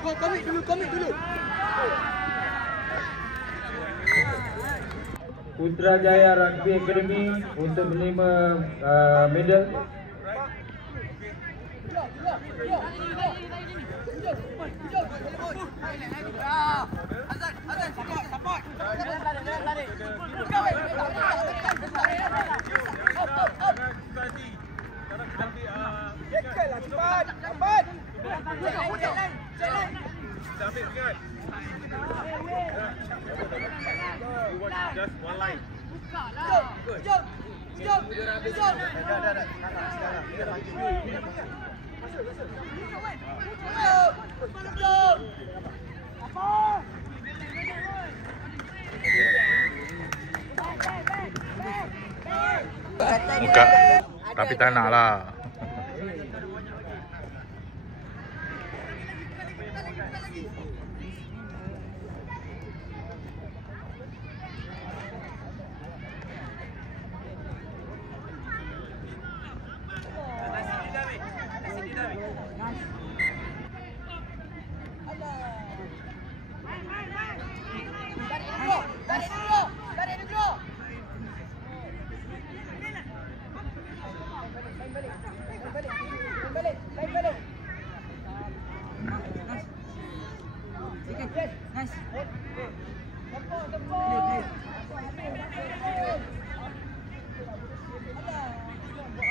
Komit dulu. Putrajaya Rugby Academy untuk menerima medal. Just one line. Buka, tapi tak nak lah.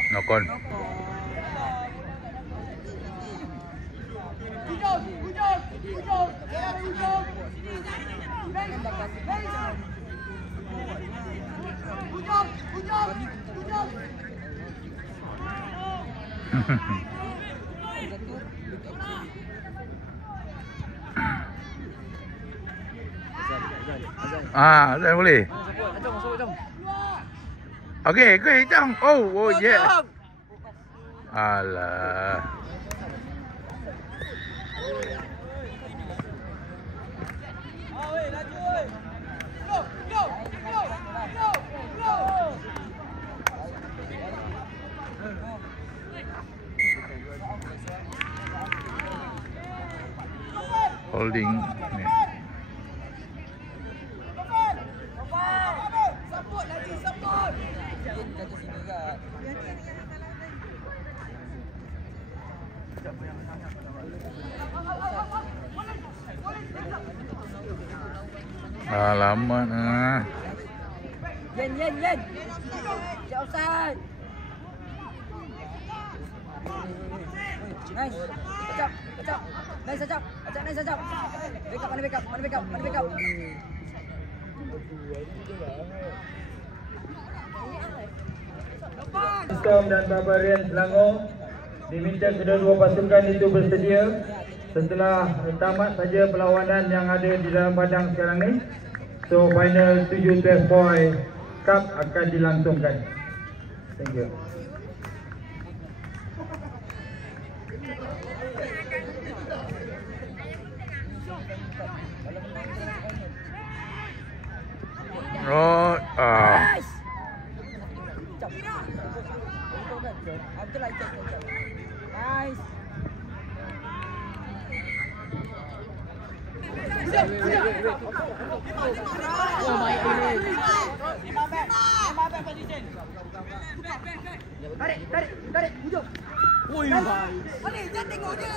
Nokon. Azan boleh. Okey, jom. Oh yeah. Alah. Holding ni. Alamak ah. Yen. Outside. Nice. Kacap. Nice ajak. Backup. Storm dan Barbarian Selangor diminta kedua-dua pasukan itu bersedia. Setelah tamat saja perlawanan yang ada di dalam padang sekarang ni, so final 7-12 point cup akan dilangsungkan. Thank you. Right. Nice. Oh my goodness. Tarik, hujung. Oi, balik, jangan tengok dia.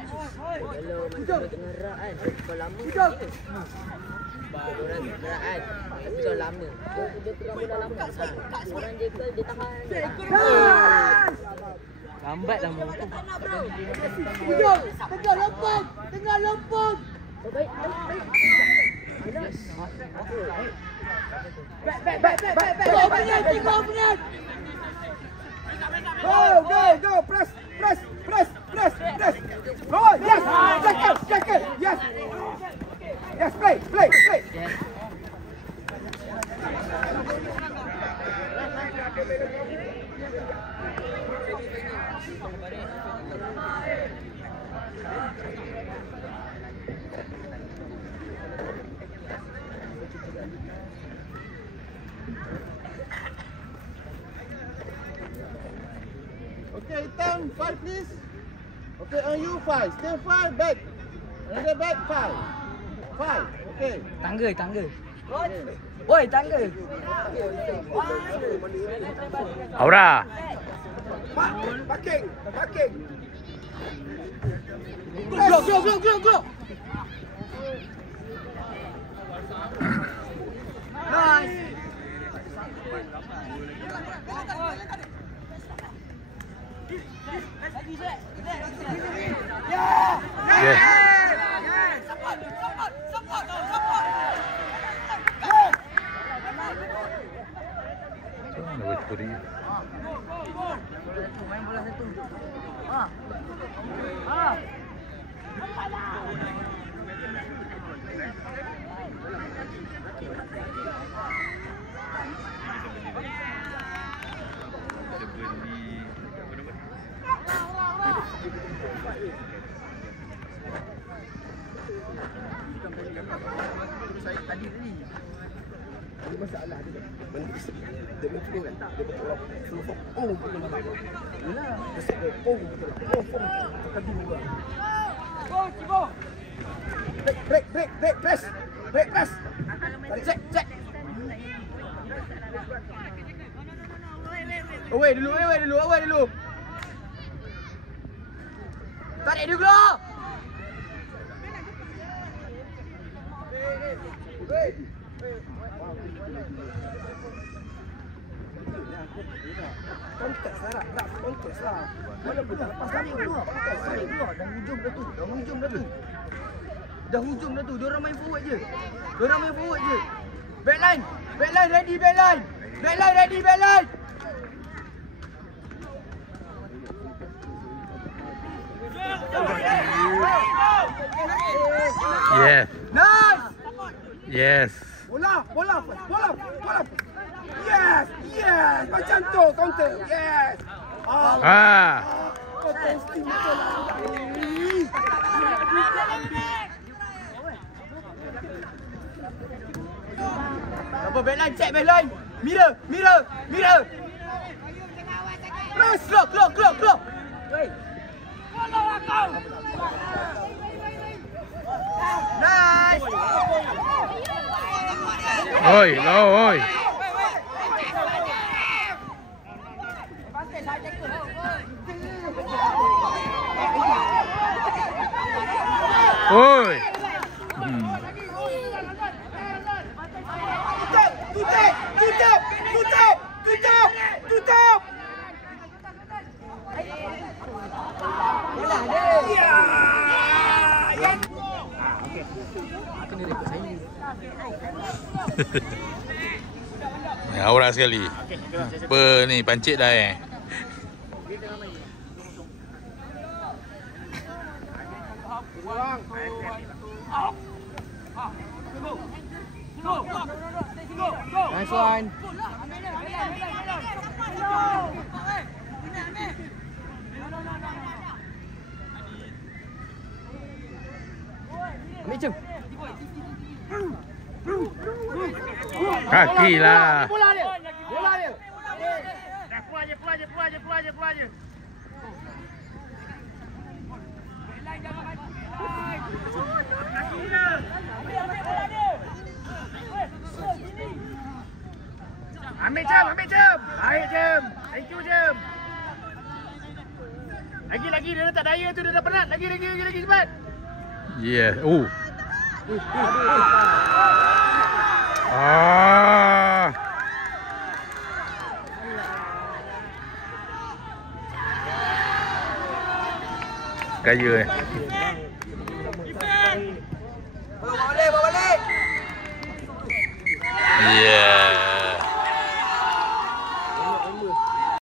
Kalau macam tengah rak kan, kalau lama hujung. Baru orang gerak kan. Tapi kalau lama, dia pegang bola lama kan. Orang jekel, dia tahan. Lambat dah mau. Hujung, tengah lempung. Baik. Back. Go, press. Oh, yes, jacket, yes. Yes, play. Yes. Okay, turn 5 please. Okay, on you 5. Still 5, back. Another back 5. 5. Okay. Tangga. Oi, tangga. Aura. Parking. Go. Nice. Yes. Support. Lepas tu dia. Main bola satu. Masalah dia. Dia mungkin kan. Dia betul orang. Oh, betul lah. Yalah. Tadi juga. Go. Break, press. Tarik, check. Away dulu. Tarik dulu. Kontes lah. Mana pun tak lepas lama dulu. Kontes dulu. Dah hujung dah tu. Diorang main forward je. Backline ready, backline ready. Yes. Nice. Yes. Bola. Yes. Macam tu counter. Yes. Kontes team betul lah. Apa backline, check backline. Mirror. Press, clock. Nice. Oi. Oi. Tutup. Aura sekali. Apa ni pancit dah Nice one. Ambil jom. Kaki lah. Bola dia. Dah puas je. Ambil jam. Baik jam. Thank you jam. Lagi dia tak daya tu, dia dah penat. Lagi cepat. Yeah. Gaya